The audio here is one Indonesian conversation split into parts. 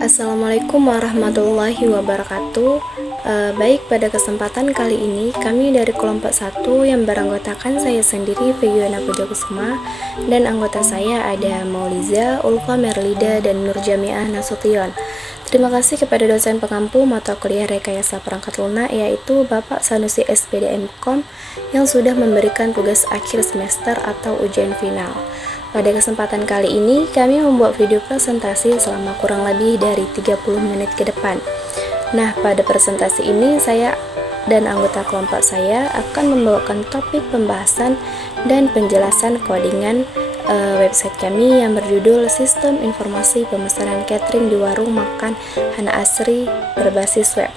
Assalamualaikum warahmatullahi wabarakatuh. Baik, pada kesempatan kali ini kami dari kelompok 1 yang beranggotakan saya sendiri Fegiona Pujakusuma dan anggota saya ada Mauliza, Ulfa Merlida dan Nur Jamiah Nasution. Terima kasih kepada dosen pengampu mata kuliah rekayasa perangkat lunak yaitu Bapak Sanusi SPDM.Com yang sudah memberikan tugas akhir semester atau ujian final. Pada kesempatan kali ini, kami membuat video presentasi selama kurang lebih dari 30 menit ke depan. Nah, pada presentasi ini saya dan anggota kelompok saya akan membawakan topik pembahasan dan penjelasan codingan website kami yang berjudul Sistem Informasi Pemesanan Catering di Warung Makan Hana Asri berbasis web.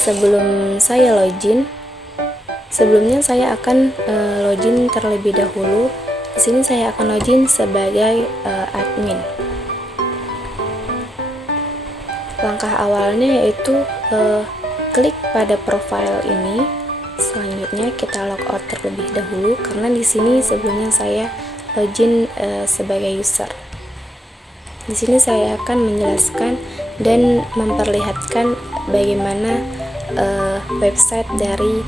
Sebelumnya saya akan login terlebih dahulu. Di sini saya akan login sebagai admin. Langkah awalnya yaitu klik pada profile ini. Selanjutnya kita logout terlebih dahulu karena di sini sebelumnya saya login sebagai user. Di sini saya akan menjelaskan dan memperlihatkan bagaimana website dari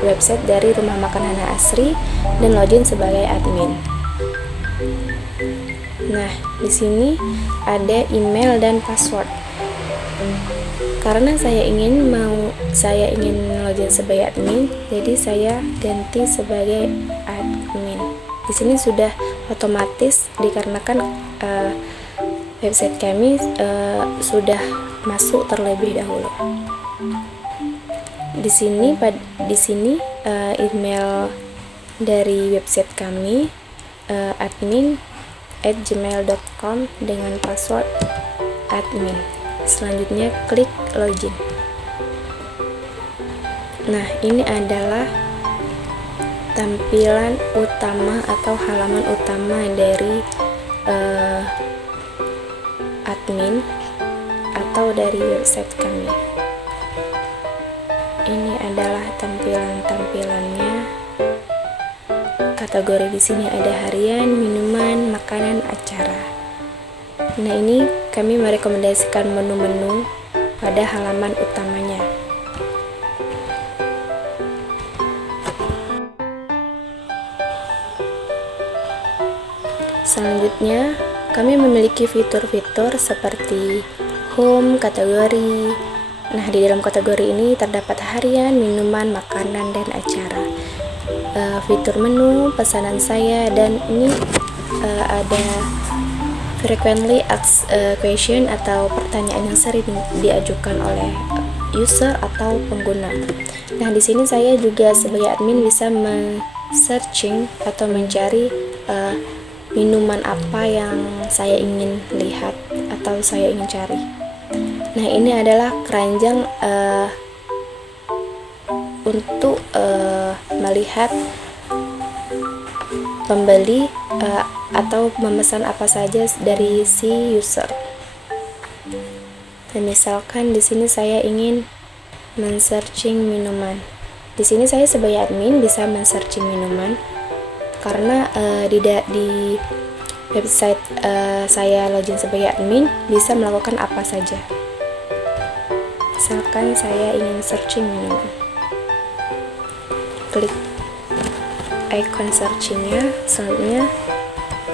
website dari Rumah Makan Hana Asri dan login sebagai admin. Nah, di sini ada email dan password. Karena saya ingin login sebagai admin, jadi saya ganti sebagai admin. Di sini sudah otomatis dikarenakan website kami sudah masuk terlebih dahulu. Di sini email dari website kami admin@gmail.com dengan password admin. Selanjutnya klik login. Nah, ini adalah tampilan utama atau halaman utama dari admin atau dari website kami. Ini adalah tampilannya. Kategori di sini ada harian, minuman, makanan, acara. Nah, ini kami merekomendasikan menu-menu pada halaman utamanya. Selanjutnya, kami memiliki fitur-fitur seperti home, kategori. Nah, di dalam kategori ini terdapat harian, minuman, makanan, dan acara. Fitur menu, pesanan saya, dan ini ada frequently asked question atau pertanyaan yang sering diajukan oleh user atau pengguna. Nah, di sini saya juga sebagai admin bisa men-searching atau mencari minuman apa yang saya ingin lihat atau saya ingin cari. Nah, ini adalah keranjang untuk melihat pembeli atau memesan apa saja dari si user. Dan misalkan di sini saya ingin men-searching minuman. Di sini saya sebagai admin bisa men-searching minuman karena di website saya login sebagai admin bisa melakukan apa saja. Misalkan saya ingin searching minuman, klik icon searchingnya, selanjutnya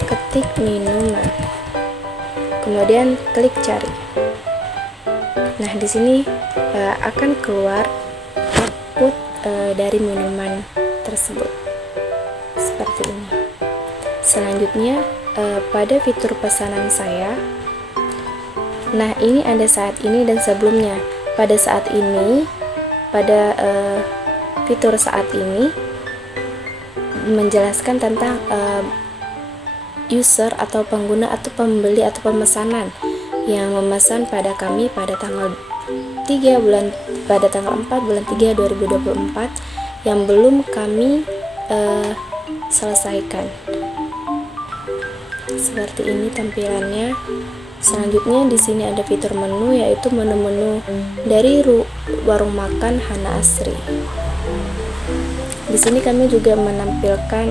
ketik minuman, kemudian klik cari. Nah, di sini akan keluar output dari minuman tersebut seperti ini. Selanjutnya pada fitur pesanan saya. Nah, ini ada saat ini dan sebelumnya. Pada fitur saat ini menjelaskan tentang user atau pengguna atau pembeli atau pemesanan yang memesan pada kami pada tanggal 4 bulan 3 2024 yang belum kami selesaikan. Seperti ini tampilannya. Selanjutnya di sini ada fitur menu yaitu menu-menu dari warung makan Hana Asri. Di sini kami juga menampilkan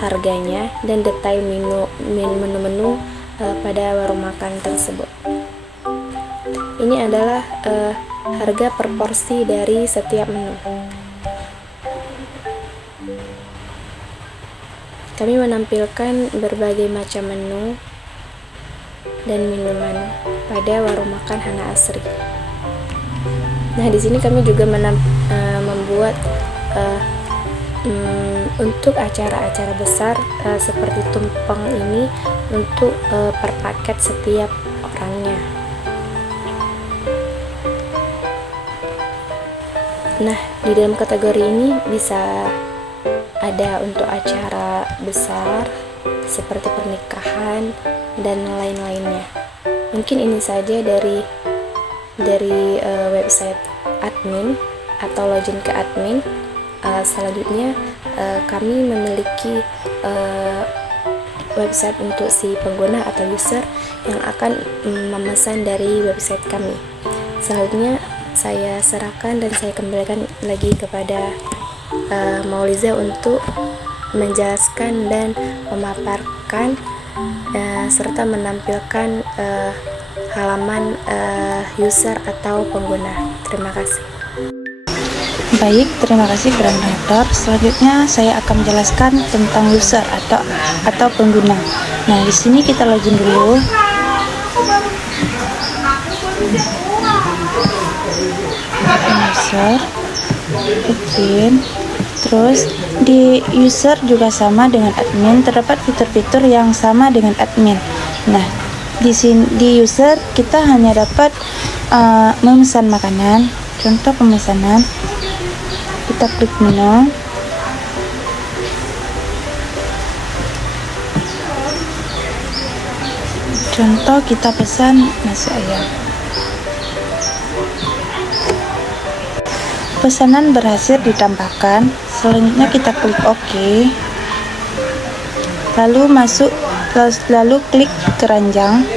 harganya dan detail menu-menu pada warung makan tersebut. Ini adalah harga per porsi dari setiap menu. Kami menampilkan berbagai macam menu dan minuman pada warung makan Hana Asri. Nah, di sini kami juga membuat untuk acara-acara besar seperti tumpeng ini untuk per paket setiap orangnya. Nah, di dalam kategori ini bisa ada untuk acara besar seperti pernikahan dan lain-lainnya. Mungkin ini saja dari website admin atau login ke admin. Selanjutnya kami memiliki website untuk si pengguna atau user yang akan memesan dari website kami. Selanjutnya saya serahkan dan saya kembalikan lagi kepada Mauliza untuk menjelaskan dan memaparkan serta menampilkan halaman user atau pengguna. Terima kasih. Baik, terima kasih Grandmaster. Selanjutnya saya akan menjelaskan tentang user atau pengguna. Nah, di sini kita login dulu. User, login. Terus di user juga sama dengan admin, terdapat fitur-fitur yang sama dengan admin. Nah, di user kita hanya dapat memesan makanan. Contoh pemesanan, kita klik menu. Contoh kita pesan nasi ayam. Pesanan berhasil ditambahkan. Selanjutnya kita klik OK. Lalu klik keranjang.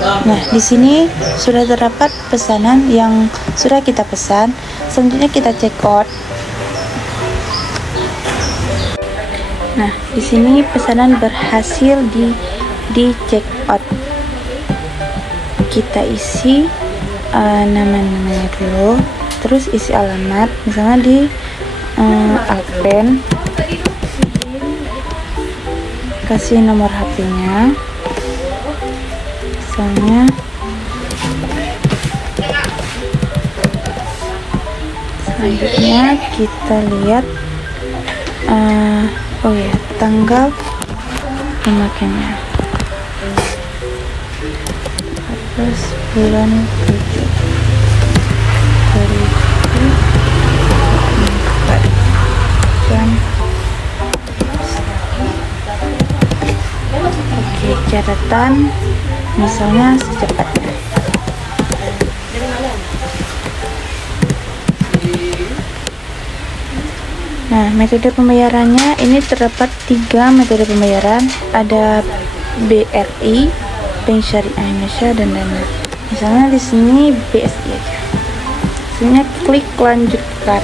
Nah, di sini sudah terdapat pesanan yang sudah kita pesan. Selanjutnya kita check out. Nah, di sini pesanan berhasil di check out. Kita isi nama-namanya dulu, terus isi alamat, misalnya di Alpen, kasih nomor HP-nya, misalnya selanjutnya kita lihat tanggal pemakaiannya, terus bulan 7 2024 jam. Oke, catatan misalnya secepatnya. Nah, metode pembayarannya ini terdapat 3 metode pembayaran, ada BRI, Bank Syariah Indonesia, dan Dana. Misalnya di sini BSI aja. Selanjutnya klik lanjutkan.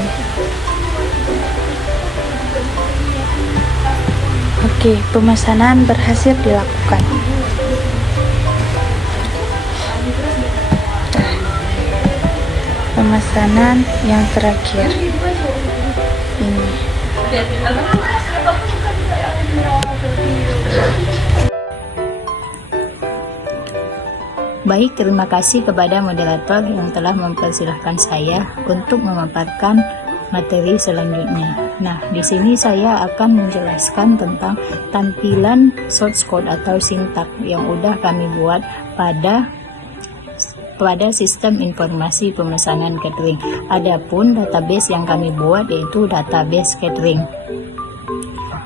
Oke, pemesanan berhasil dilakukan. Pemesanan yang terakhir ini. Baik, terima kasih kepada moderator yang telah mempersilahkan saya untuk memaparkan materi selanjutnya. Nah, di sini saya akan menjelaskan tentang tampilan source code atau sintak yang udah kami buat pada sistem informasi pemesanan catering. Adapun database yang kami buat yaitu database catering.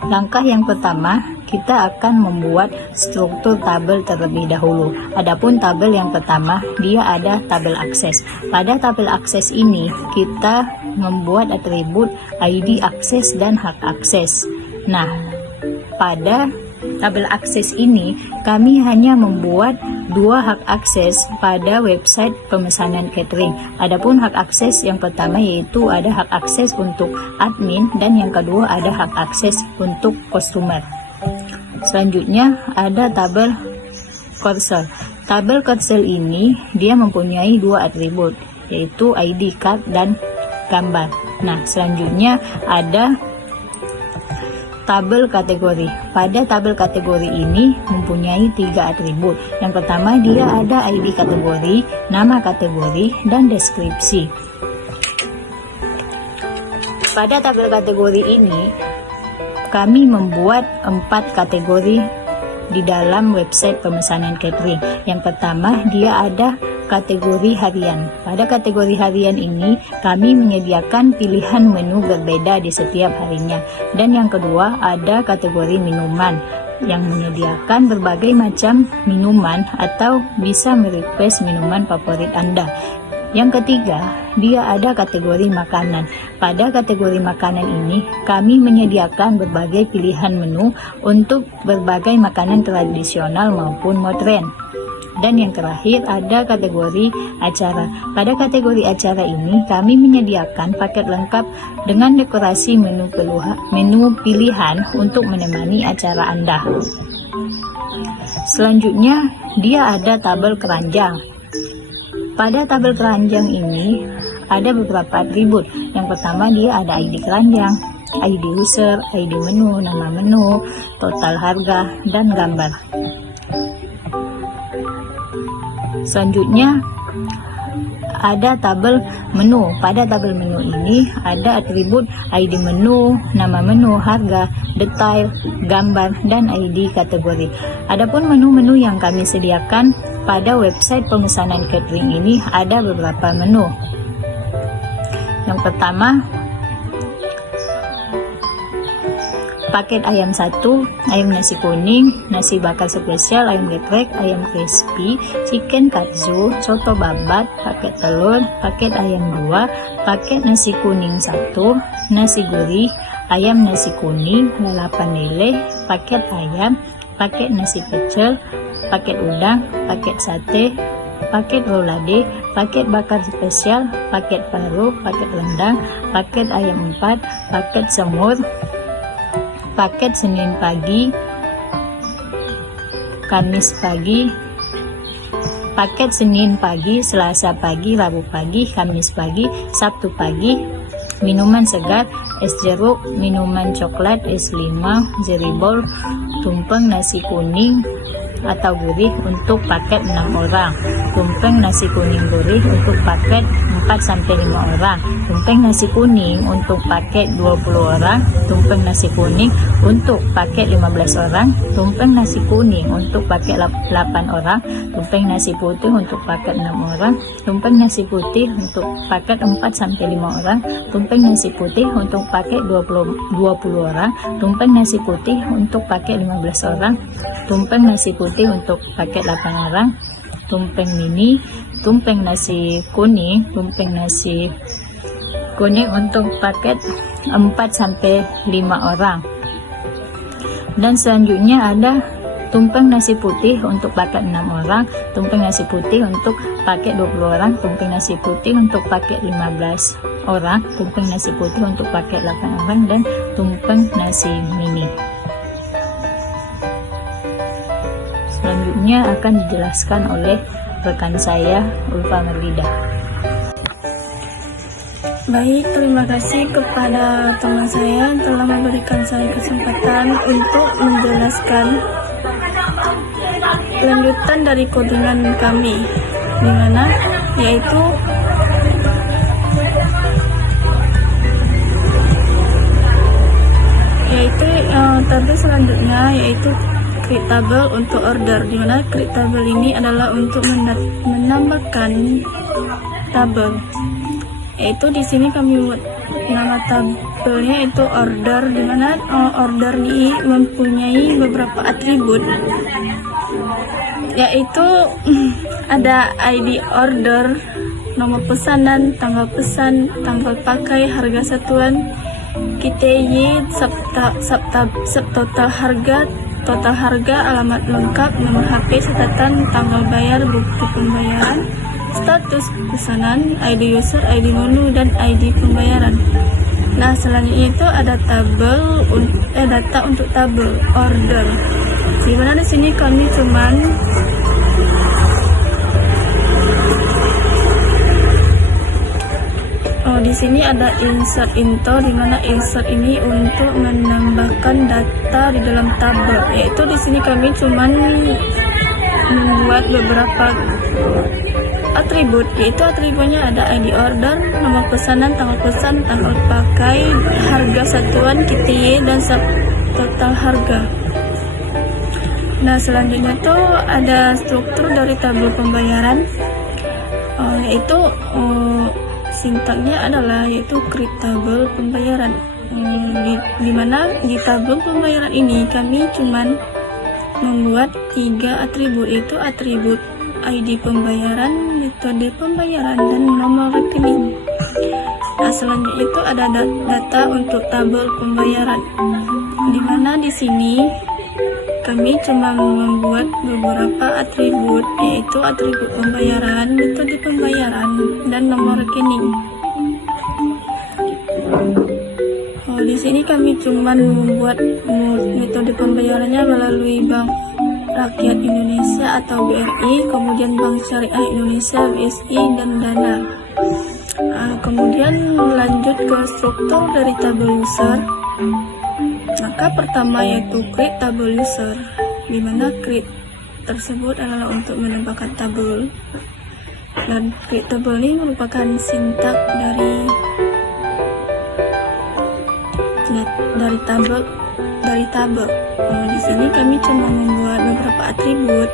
Langkah yang pertama, kita akan membuat struktur tabel terlebih dahulu. Adapun tabel yang pertama, dia ada tabel akses. Pada tabel akses ini, kita membuat atribut ID akses dan hak akses. Nah, pada tabel akses ini, kami hanya membuat 2 hak akses pada website pemesanan catering. Adapun hak akses yang pertama yaitu ada hak akses untuk admin dan yang kedua ada hak akses untuk customer. Selanjutnya ada tabel Korsel. Tabel Korsel ini dia mempunyai dua atribut, yaitu ID card dan gambar. Nah, selanjutnya ada tabel kategori. Pada tabel kategori ini mempunyai tiga atribut. Yang pertama, dia ada ID kategori, nama kategori, dan deskripsi. Pada tabel kategori ini, kami membuat 4 kategori di dalam website pemesanan catering. Yang pertama, dia ada kategori harian. Pada kategori harian ini, kami menyediakan pilihan menu berbeda di setiap harinya. Dan yang kedua, ada kategori minuman yang menyediakan berbagai macam minuman atau bisa merequest minuman favorit Anda. Yang ketiga, dia ada kategori makanan. Pada kategori makanan ini, kami menyediakan berbagai pilihan menu untuk berbagai makanan tradisional maupun modern. Dan yang terakhir, ada kategori acara. Pada kategori acara ini, kami menyediakan paket lengkap dengan dekorasi menu pilihan untuk menemani acara Anda. Selanjutnya, dia ada tabel keranjang. Pada tabel keranjang ini ada beberapa atribut. Yang pertama, dia ada ID keranjang, ID user, ID menu, nama menu, total harga, dan gambar. Selanjutnya ada tabel menu. Pada tabel menu ini ada atribut ID menu, nama menu, harga, detail, gambar, dan ID kategori. Adapun menu-menu yang kami sediakan pada website pemesanan catering ini ada beberapa menu. Yang pertama, paket ayam 1, ayam nasi kuning, nasi bakar spesial, ayam geprek, ayam crispy, chicken katsu, soto babat, paket telur, paket ayam 2, paket nasi kuning 1, nasi gurih, ayam nasi kuning, lalapan lele, paket ayam, paket nasi pecel, paket udang, paket sate, paket rolade, paket bakar spesial, paket paru, paket rendang, paket ayam 4, paket semur, paket Senin pagi, Kamis pagi, paket Senin pagi, Selasa pagi, Rabu pagi, Kamis pagi, Sabtu pagi, minuman segar, es jeruk, minuman coklat, es 5, jeribol, tumpeng nasi kuning atau gurih untuk paket 6 orang, tumpeng nasi kuning gurih untuk paket 4-5 orang, tumpeng nasi kuning untuk paket 20 orang, tumpeng nasi kuning untuk paket 15 orang, tumpeng nasi kuning untuk paket 8 orang, tumpeng nasi putih untuk paket 6 orang, tumpeng nasi putih untuk paket 4-5 orang, tumpeng nasi putih untuk paket 20 orang, tumpeng nasi putih untuk paket 15 orang, tumpeng nasi putih untuk paket 8 orang, tumpeng mini, tumpeng nasi kuning untuk paket 4-5 orang. Dan selanjutnya ada tumpeng nasi putih untuk paket 6 orang, tumpeng nasi putih untuk paket 20 orang, tumpeng nasi putih untuk paket 15 orang, tumpeng nasi putih untuk paket 8 orang, dan tumpeng nasi mini. Selanjutnya akan dijelaskan oleh rekan saya, Ulfa Merlida. Baik, terima kasih kepada teman saya yang telah memberikan saya kesempatan untuk menjelaskan lanjutan dari codingan kami, di mana yaitu tabel selanjutnya yaitu create table untuk order, di mana create table ini adalah untuk menambahkan tabel. Yaitu di sini kami buat nama tabelnya itu order, di mana order ini mempunyai beberapa atribut, yaitu ada ID order, nomor pesanan, tanggal pesan, tanggal pakai, harga satuan, KTY, total harga, alamat lengkap, nomor HP, catatan, tanggal bayar, bukti pembayaran, status pesanan, ID user, ID menu, dan ID pembayaran. Nah, selanjutnya itu ada data untuk tabel order. Di mana di sini kami cuman di sini ada insert into, di mana insert ini untuk menambahkan data di dalam tabel. Yaitu di sini kami cuman membuat beberapa atribut, yaitu atributnya ada ID order, nomor pesanan, tanggal pesan, tanggal pakai, harga satuan, KTY, dan total harga. Nah, selanjutnya tuh ada struktur dari tabel pembayaran, yaitu sintaknya adalah yaitu create tabel pembayaran. Di mana di tabel pembayaran ini kami cuman membuat 3 atribut, yaitu atribut ID pembayaran, metode pembayaran, dan nomor rekening. Nah, selanjutnya itu ada data untuk tabel pembayaran, di mana di sini kami cuma membuat beberapa atribut, yaitu atribut pembayaran, metode pembayaran, dan nomor rekening. Di sini kami cuma membuat metode pembayarannya melalui Bank Rakyat Indonesia atau BRI, kemudian Bank Syariah Indonesia BSI, dan Dana. Kemudian lanjut ke struktur dari tabel user. Maka pertama yaitu create tabel user, di mana create tersebut adalah untuk menambahkan tabel, dan create tabel ini merupakan sintak dari tabel. Di sini kami cuma membuat beberapa atribut,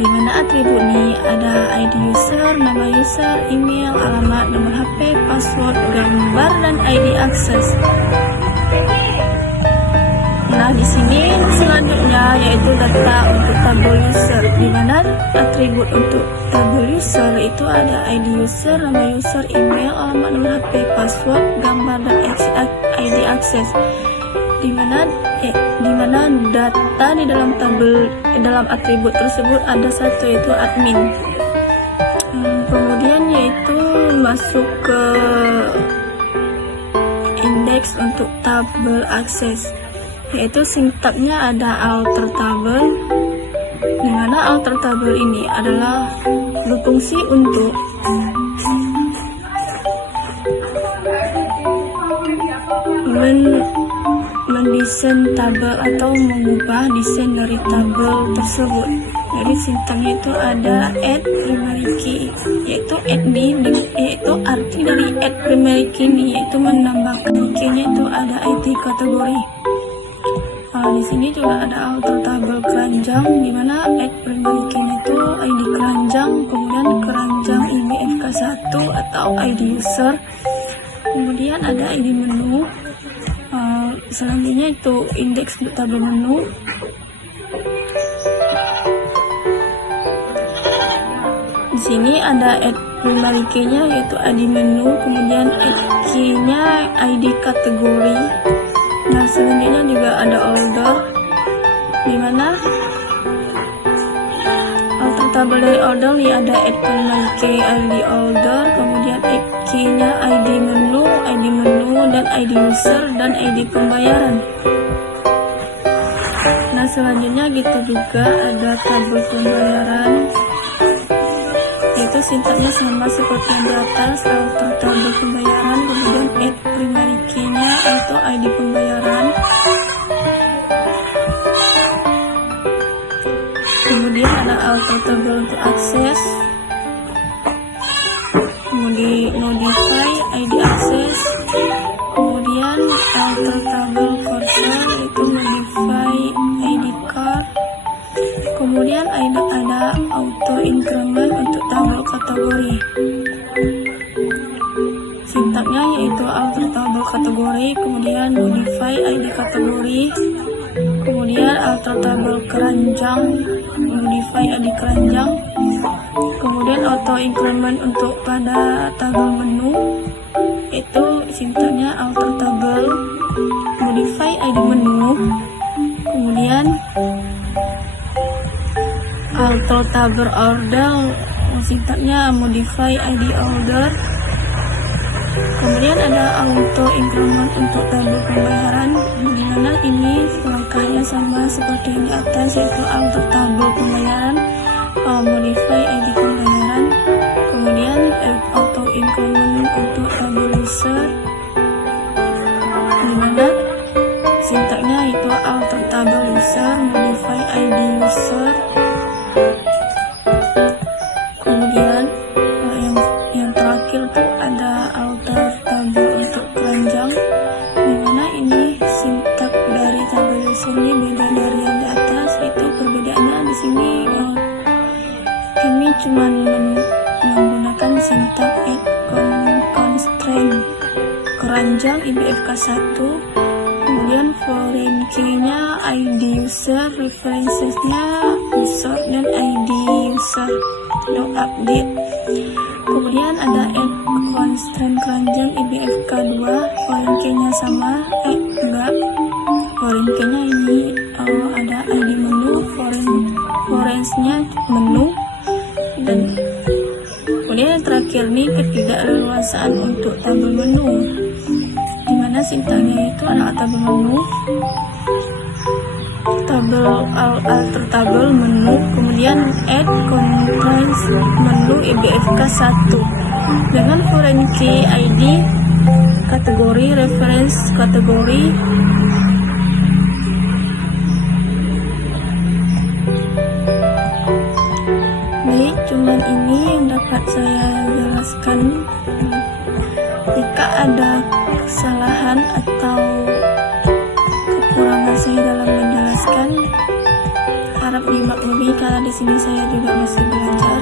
di mana atribut ini ada ID user, nama user, email, alamat, nomor HP, password, gambar, dan ID akses. Nah, di sini selanjutnya yaitu data untuk tabel user, di mana atribut untuk tabel user itu ada ID user, nama user, email, alamat, nomor HP, password, gambar, dan ID akses. Di mana data di dalam tabel dalam atribut tersebut ada satu, yaitu admin. Kemudian yaitu masuk ke indeks untuk tabel akses, yaitu sintaknya ada alter tabel, di mana alter tabel ini adalah berfungsi untuk mendesain tabel atau mengubah desain dari tabel tersebut. Jadi sintaknya itu ada add primary key, yaitu add yaitu arti dari add primary key ini yaitu menambahkan key-nya itu ada ID kategori. Di sini juga ada alter tabel keranjang, di mana add primary key-nya itu ID keranjang, kemudian keranjang IBFK1 atau ID user, kemudian ada ID menu. Selanjutnya itu indeks untuk tabel menu. Di sini ada add primary key-nya yaitu ID menu, kemudian add key-nya ID kategori. Nah, selanjutnya juga ada order, di mana alter tabel dari order nih ada add primary key ID order, kemudian add key-nya ID menu, dan ID user, dan ID pembayaran. Nah, selanjutnya gitu juga ada tabel pembayaran, yaitu sintaknya sama seperti yang di atas, alter tabel pembayaran, kemudian add primary key-nya yaitu ID pembayaran, kemudian ada alter tabel untuk akses, kemudian modify ID akses, kemudian alter tabel cursor itu modify ID card, kemudian ada auto increment untuk tabel kategori. Sintaknya yaitu alter tabel kategori, kemudian modify ID kategori, kemudian alter tabel keranjang, modify ID keranjang, kemudian auto increment untuk pada tabel menu, itu sintaknya alter tabel modify ID menu, kemudian alter tabel order, sintaknya modify ID order, Kemudian ada auto increment untuk tabel pembayaran, di mana ini langkahnya sama seperti yang di atas, yaitu auto tabel pembayaran, modify ID pembayaran, kemudian auto increment untuk tabel user, di mana sintaknya itu auto tabel user, modify ID user. Kemudian yang terakhir tuh ada alter tabel untuk keranjang, dimana ini sintak dari tabel user ini beda dari yang di atas. Itu perbedaannya di sini kami cuma menggunakan sintak add constraint keranjang IBFK 1, kemudian foreign key-nya ID user, references-nya user dan ID user untuk update. Kemudian ada add constraint keranjang IBFK 2, foreign key-nya sama, enggak, foreign key-nya ini ada ID menu, foreign-nya menu, dan kemudian yang terakhir nih ketidakleluasaan untuk tabel menu, dimana sintaknya itu ada tabel menu, tabel alter tabel menu, kemudian add constraint menu IBFK 1 dengan foreign key ID kategori, reference kategori, baik, cuman ini yang dapat saya jelaskan. Jika ada kesalahan atau kekurangan saya dalam menjelaskan, harap dimaklumi karena di sini saya juga masih belajar